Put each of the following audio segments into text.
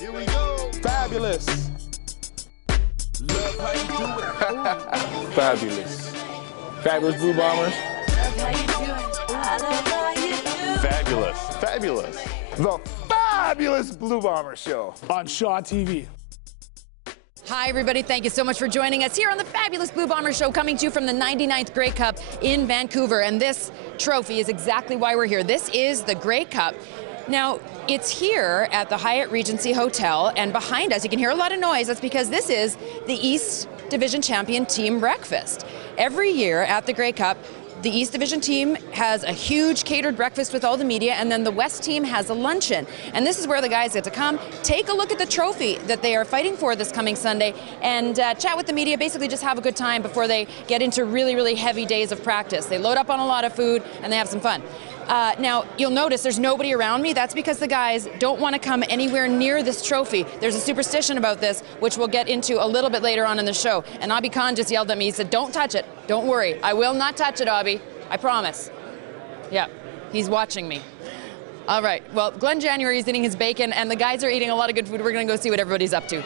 Here we go. Fabulous. Love how you do it. Fabulous. Fabulous Blue Bombers. Fabulous. Fabulous. The Fabulous Blue Bomber Show on Shaw TV. Hi, everybody. Thank you so much for joining us here on the Fabulous Blue Bomber Show, coming to you from the 99th Grey Cup in Vancouver. And this trophy is exactly why we're here. This is the Grey Cup. Now, it's here at the Hyatt Regency Hotel, and behind us, you can hear a lot of noise. That's because this is the East Division Champion Team Breakfast. Every year at the Grey Cup, the East Division team has a huge catered breakfast with all the media, and then the West team has a luncheon. And this is where the guys get to come, take a look at the trophy that they are fighting for this coming Sunday, and chat with the media, basically just have a good time before they get into really, really heavy days of practice. They load up on a lot of food, and they have some fun. Now, you'll notice there's nobody around me. That's because the guys don't want to come anywhere near this trophy. There's a superstition about this, which we'll get into a little bit later on in the show. And Abi Khan just yelled at me. He said, "Don't touch it. Don't worry. I will not touch it, Abi. I promise." Yeah, he's watching me. All right. Well, Glenn January is eating his bacon, and the guys are eating a lot of good food. We're going to go see what everybody's up to.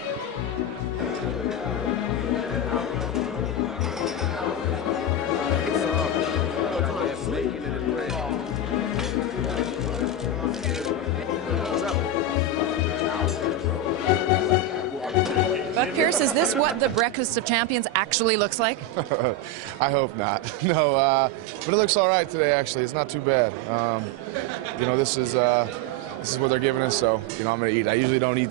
Pierce, is this what the Breakfast of Champions actually looks like? I hope not. No, but it looks all right today, actually. It's not too bad. You know, this is what they're giving us, so, you know, I'm going to eat. I usually don't eat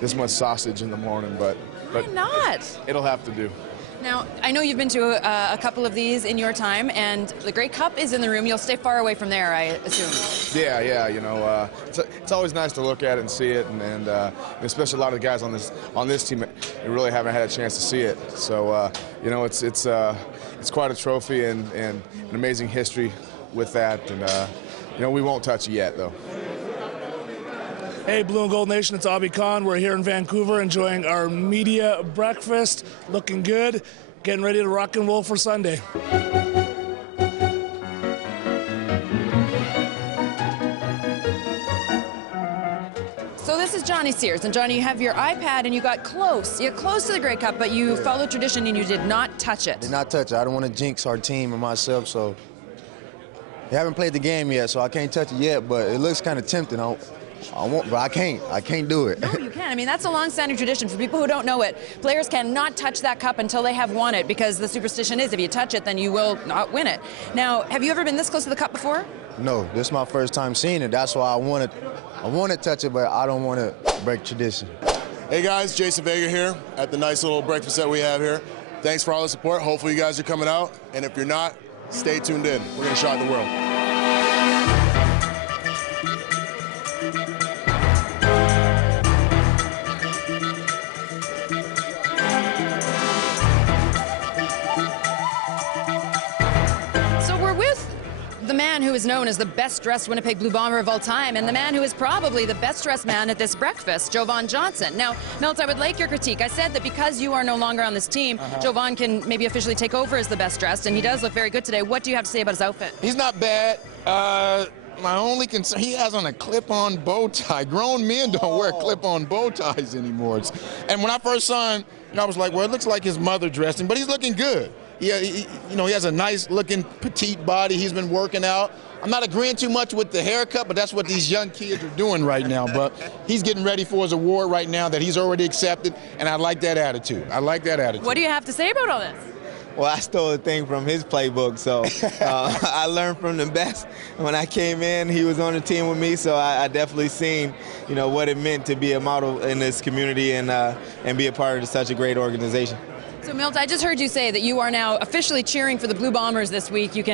this much sausage in the morning, but Why not? It'll have to do. Now, I know you've been to a couple of these in your time, and the Grey Cup is in the room. You'll stay far away from there, I assume. Yeah, you know, it's always nice to look at it and see it, and especially a lot of the guys on this team really haven't had a chance to see it. So, you know, it's quite a trophy and an amazing history with that, and you know, we won't touch it yet, though. Hey, Blue and Gold Nation, it's Abi Khan. We're here in Vancouver enjoying our media breakfast, looking good, getting ready to rock and roll for Sunday. So this is Johnny Sears, and Johnny, you have your iPad and you got close. You got close to the Grey Cup, but you followed tradition and you did not touch it. Did not touch it. I don't want to jinx our team and myself, so I haven't played the game yet, so I can't touch it yet, but it looks kind of tempting. I won't, but I can't do it. No, you can. I mean, that's a long-standing tradition. For people who don't know it, players cannot touch that cup until they have won it, because the superstition is if you touch it, then you will not win it. Now, have you ever been this close to the cup before? No, this is my first time seeing it. That's why I want to touch it, but I don't want to break tradition. Hey guys, Jason VEGA here at the nice little breakfast that we have here. Thanks for all the support. Hopefully you guys are coming out, and if you're not, stay tuned in. We're going to shock the world. The man who is known as the best-dressed Winnipeg Blue Bomber of all time, and the man who is probably the best-dressed man at this breakfast, Jovan Johnson. Now, Milt, I would like your critique. I said that because you are no longer on this team, Jovan can maybe officially take over as the best-dressed, and he does look very good today. What do you have to say about his outfit? He's not bad. My only concern, he has on a clip-on bow tie. Grown men don't wear clip-on bow ties anymore. And when I first saw him, you know, I was like, well, it looks like his mother dressed him, but he's looking good. Yeah, you know, he has a nice-looking petite body. He's been working out. I'm not agreeing too much with the haircut, but that's what these young kids are doing right now. But he's getting ready for his award right now that he's already accepted, and I like that attitude. I like that attitude. What do you have to say about all this? Well, I stole a thing from his playbook, so I learned from the best. When I came in, he was on the team with me, so I definitely seen, you know, what it meant to be a model in this community and be a part of such a great organization. So, Milt, I just heard you say that you are now officially cheering for the Blue Bombers this week. You're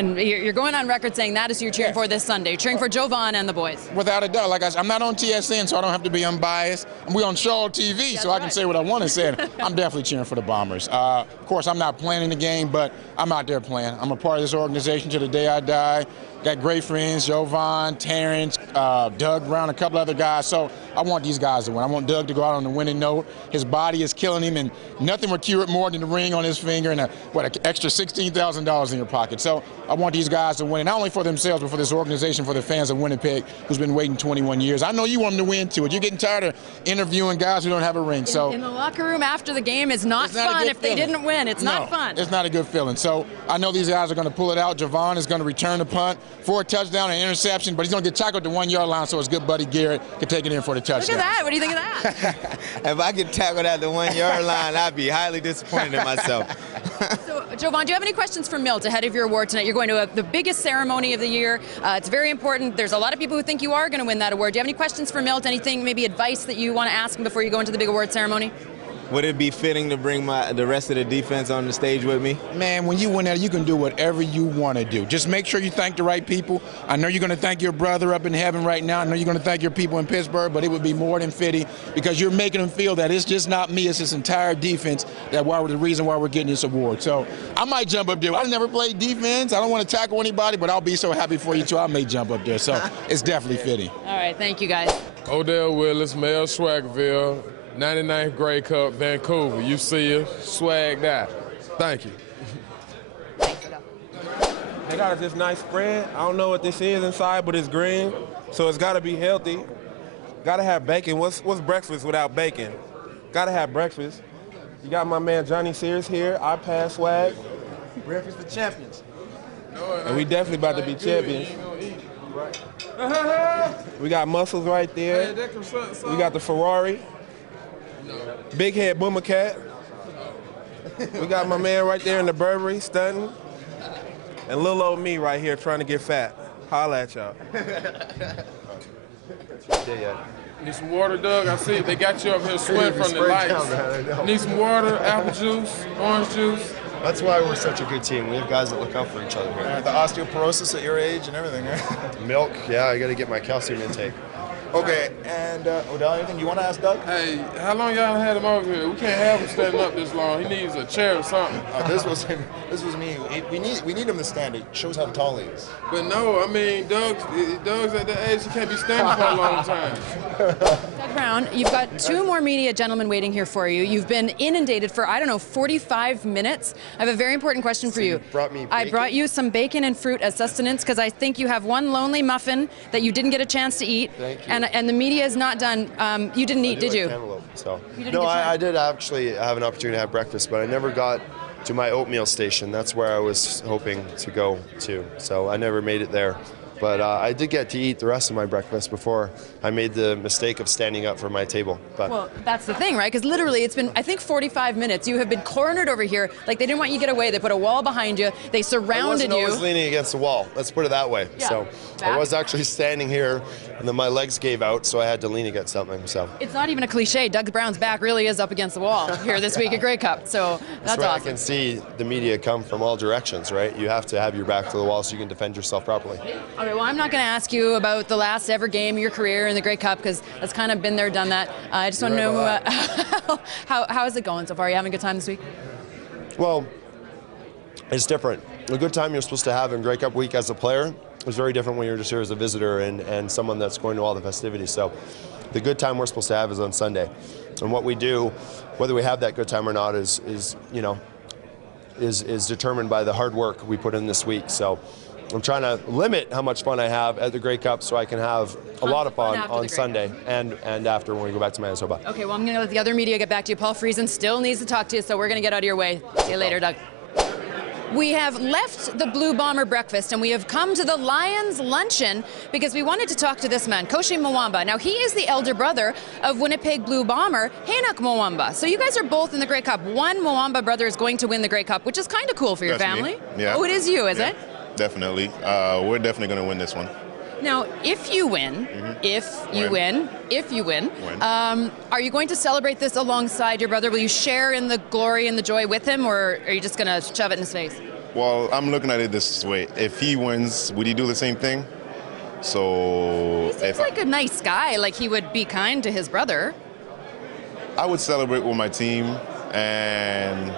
going on record saying that is who you're cheering for this Sunday. You're cheering for Jovan and the boys. Without a doubt. Like I said, I'm not on TSN, so I don't have to be unbiased. We're on Shaw TV, so I can say what I want to say. I'm definitely cheering for the Bombers. Of course, I'm not playing in the game, but I'm out there playing. I'm a part of this organization to the day I die. Got great friends, Jovan, Terrence, Doug Brown, a couple other guys. So I want these guys to win. I want Doug to go out on the winning note. His body is killing him, and nothing would cure it more than the ring on his finger and an extra $16,000 in your pocket. So I want these guys to win, not only for themselves, but for this organization, for the fans of Winnipeg, who's been waiting 21 years. I know you want them to win, too. You're getting tired of interviewing guys who don't have a ring. So in the locker room after the game is not fun if they didn't win. It's not fun. It's not a good feeling. So I know these guys are going to pull it out. Javon is going to return the punt for a touchdown and interception, but he's going to get tackled at the 1-yard line, so his good buddy Garrett can take it in for the touchdown. Look at that. What do you think of that? If I get tackled at the 1-yard line, I'd be highly disappointed in myself. So, Jovan, do you have any questions for Milt ahead of your award tonight? You're going to the biggest ceremony of the year. It's very important. There's a lot of people who think you are going to win that award. Do you have any questions for Milt? Anything, maybe advice that you want to ask him before you go into the big award ceremony? Would it be fitting to bring the rest of the defense on the stage with me? Man, when you win that, you can do whatever you want to do. Just make sure you thank the right people. I know you're going to thank your brother up in heaven right now. I know you're going to thank your people in Pittsburgh, but it would be more than fitting because you're making them feel that it's just not me, it's this entire defense the reason why we're getting this award. So I might jump up there. I never played defense. I don't want to tackle anybody, but I'll be so happy for you, too. I may jump up there. So it's definitely fitting. All right, thank you, guys. Odell Willis, Mel Swagville, 99th Grey Cup, Vancouver. You see us, swagged out. Thank you. They got this nice spread. I don't know what this is inside, but it's green, so it's got to be healthy. Got to have bacon. What's breakfast without bacon? Got to have breakfast. You got my man Johnny Sears here, iPad swag. Breakfast for champions. And we definitely about to be champions. We got muscles right there. We got the Ferrari. Big head Boomer Cat. We got my man right there in the Burberry, stunting. And little old me right here trying to get fat. Holla at y'all. Need some water, Doug? I see they got you up here sweating from the lights. Need some water, apple juice, orange juice. That's why we're such a good team. We have guys that look out for each other here. The osteoporosis at your age and everything, right? Milk, yeah, I got to get my calcium intake. Okay, and Odell, anything you want to ask Doug? Hey, how long y'all had him over here? We can't have him standing up this long. He needs a chair or something. This was him. This was me. We need him to stand. It shows how tall he is. But no, I mean, Doug's at that age, he can't be standing for a long time. Doug Brown, you've got two more media gentlemen waiting here for you. You've been inundated for, 45 minutes. I have a very important question for you. I brought you some bacon and fruit as sustenance because I think you have one lonely muffin that you didn't get a chance to eat. Thank you. And the media is not done. You didn't eat, did you? Cantaloupe, so. No, I did actually have an opportunity to have breakfast, but I never got to my oatmeal station. That's where I was hoping to go to, so I never made it there. But I did get to eat the rest of my breakfast before I made the mistake of standing up from my table. But well, that's the thing, right? Because literally it's been, I think, 45 minutes. You have been cornered over here. Like, they didn't want you to get away. They put a wall behind you. They surrounded you. I was leaning against the wall. Let's put it that way. Yeah. So I was actually standing here, and then my legs gave out, so I had to lean against something. So it's not even a cliche. Doug Brown's back really is up against the wall here this week at Grey Cup. So that's where awesome. I can see the media come from all directions, right? You have to have your back to the wall so you can defend yourself properly. All right, well, I'm not going to ask you about the last ever game of your career in the Grey Cup because that's kind of been there, done that. I just want to know how is it going so far? Are you having a good time this week? Well, it's different. A good time you're supposed to have in Grey Cup week as a player is very different when you're just here as a visitor and someone that's going to all the festivities. So the good time we're supposed to have is on Sunday. And what we do, whether we have that good time or not, is determined by the hard work we put in this week. So I'm trying to limit how much fun I have at the Grey Cup so I can have a lot of fun on Sunday and after when we go back to Manitoba. Okay, well, I'm going to let the other media get back to you. Paul Friesen still needs to talk to you, so we're going to get out of your way. See you later, Doug. We have left the Blue Bomber breakfast and we have come to the Lions luncheon because we wanted to talk to this man, Koshi Mwamba. Now, he is the elder brother of Winnipeg Blue Bomber, Hanuk Mwamba. So you guys are both in the Grey Cup. One Mwamba brother is going to win the Grey Cup, which is kind of cool for your family. Me. Yeah. Oh, it is you, is it? Definitely. We're definitely going to win this one. Now, if you win, if you win, are you going to celebrate this alongside your brother? Will you share in the glory and the joy with him, or are you just going to shove it in his face? Well, I'm looking at it this way. If he wins, would he do the same thing? So he seems like a nice guy. Like, he would be kind to his brother. I would celebrate with my team, and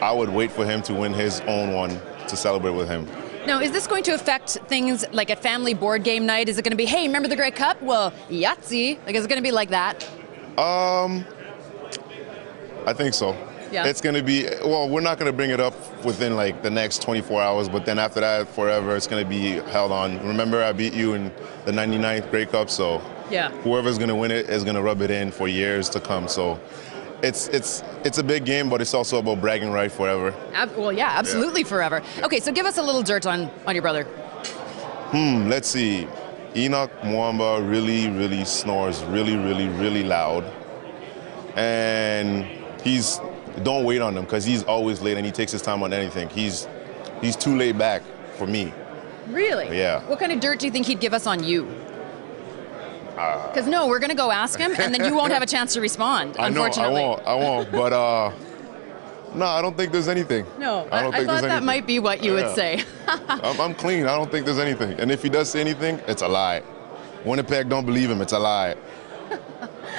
I would wait for him to win his own one to celebrate with him. Now, is this going to affect things like at family board game night? Is it going to be, hey, remember the Grey Cup? Well, Yahtzee. Like, is it going to be like that? I think so. Yeah. It's going to be, well, we're not going to bring it up within like the next 24 hours, but then after that, forever, it's going to be held on. Remember, I beat you in the 99th Grey Cup, so yeah. Whoever's going to win it is going to rub it in for years to come. So it's a big game, but it's also about bragging right forever. Well, yeah, absolutely forever. Okay, so give us a little dirt on your brother. Let's see. Enoch Mwamba really snores really loud. And don't wait on him because he's always late and he takes his time on anything. He's too laid back for me. Really? Yeah. What kind of dirt do you think he'd give us on you? Because no, we're going to go ask him, and then you won't have a chance to respond, unfortunately. I won't, but no, I don't think there's anything. No, I thought that might be what you would say. I'm clean. I don't think there's anything. And if he does say anything, it's a lie. Winnipeg don't believe him. It's a lie.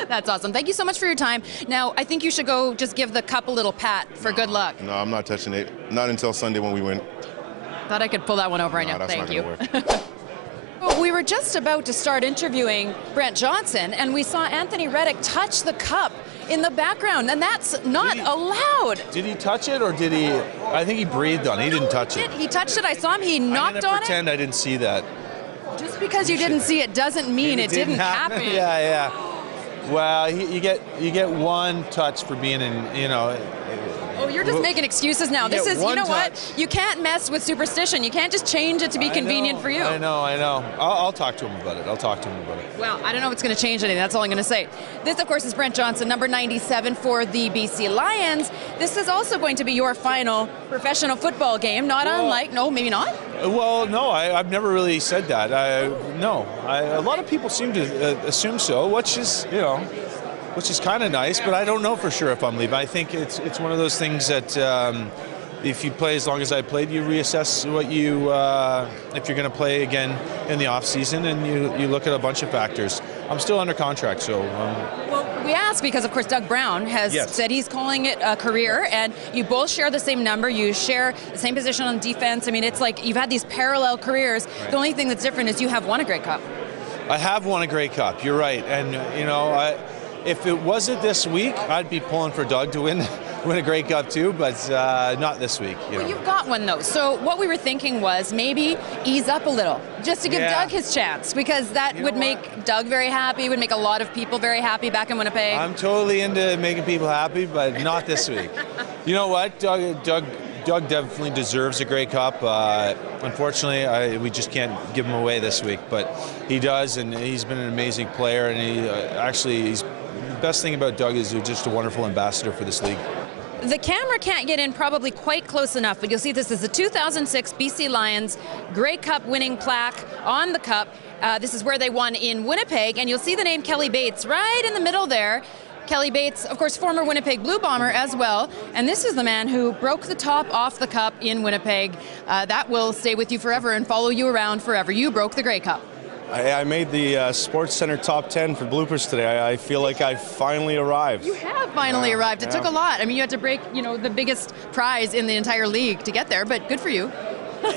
That's awesome. Thank you so much for your time. Now, I think you should go just give the cup a little pat for good luck. No, I'm not touching it. Not until Sunday when we win. Thought I could pull that one over on you. That's Thank not you. gonna work. Well, we were just about to start interviewing Brent Johnson, and we saw Anthony Reddick touch the cup in the background, and that's not allowed. Did he touch it, or did he? I think he breathed on it. He didn't touch it. He touched it. I saw him. He knocked on it. Pretend I didn't see that. Just because you didn't see it doesn't mean it didn't happen. Yeah. Well, you get one touch for being in, you know. Oh, you're just making excuses now. This is, you know what? You can't mess with superstition. You can't just change it to be convenient for you. I know. I'll talk to him about it. Well, I don't know if it's going to change anything. That's all I'm going to say. This, of course, is Brent Johnson, number 97 for the BC Lions. This is also going to be your final professional football game. Not unlike, no, maybe not? Well, no, I've never really said that. No. A lot of people seem to assume so, which is, you know, which is kind of nice, but I don't know for sure if I'm leaving. I think it's one of those things that if you play as long as I played, you reassess what you if you're going to play again in the off season, and you look at a bunch of factors. I'm still under contract, so. Well, we asked because, of course, Doug Brown has said he's calling it a career, and you both share the same number. You share the same position on defense. I mean, it's like you've had these parallel careers. Right. The only thing that's different is you have won a Grey Cup. I have won a Grey Cup. You're right, and you know. If it wasn't this week, I'd be pulling for Doug to win a Grey Cup too, but not this week. Well, you've got one though. So what we were thinking was maybe ease up a little, just to give Doug his chance, because that would make Doug very happy, would make a lot of people very happy back in Winnipeg. I'm totally into making people happy, but not this week. You know what, Doug definitely deserves a Grey Cup. Unfortunately, we just can't give him away this week, but he does, and he's been an amazing player, and he's. The best thing about Doug is he's just a wonderful ambassador for this league. The camera can't get in probably quite close enough, but you'll see this is the 2006 BC Lions Grey Cup winning plaque on the cup. This is where they won in Winnipeg, and you'll see the name Kelly Bates right in the middle there. Kelly Bates, of course, former Winnipeg Blue Bomber as well, and this is the man who broke the top off the cup in Winnipeg. That will stay with you forever and follow you around forever. You broke the Grey Cup. I made the Sports Center top 10 for bloopers today. I feel like I finally arrived. You have finally arrived. It took a lot. I mean, you had to break, you know, the biggest prize in the entire league to get there, but good for you.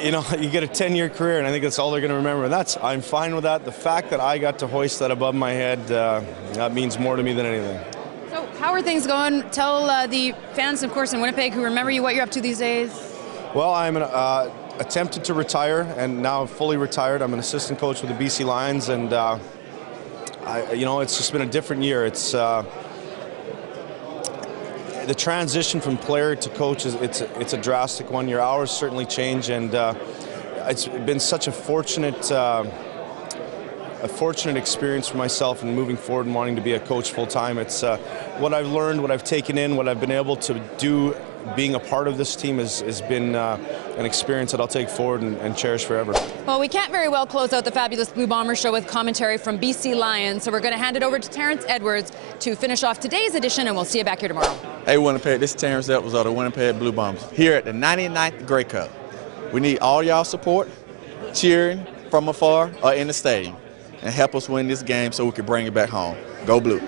You know, you get a 10-year career, and I think that's all they're going to remember. And I'm fine with that. The fact that I got to hoist that above my head, that means more to me than anything. So how are things going? Tell the fans, of course, in Winnipeg who remember you what you're up to these days. Well, I'm attempted to retire, and now I'm fully retired. I'm an assistant coach with the BC Lions, and you know, it's just been a different year. It's the transition from player to coach it's a drastic one. Your hours certainly change, and it's been such a fortunate experience for myself in moving forward and wanting to be a coach full time. It's what I've learned, what I've taken in, what I've been able to do. Being a part of this team has been an experience that I'll take forward and cherish forever. Well, we can't very well close out the Fabulous Blue Bomber show with commentary from BC Lions, so we're going to hand it over to Terrence Edwards to finish off today's edition, and we'll see you back here tomorrow. Hey, Winnipeg, this is Terrence Edwards of the Winnipeg Blue Bombers here at the 99th Grey Cup. We need all y'all support, cheering from afar or in the stadium, and help us win this game so we can bring it back home. Go Blue.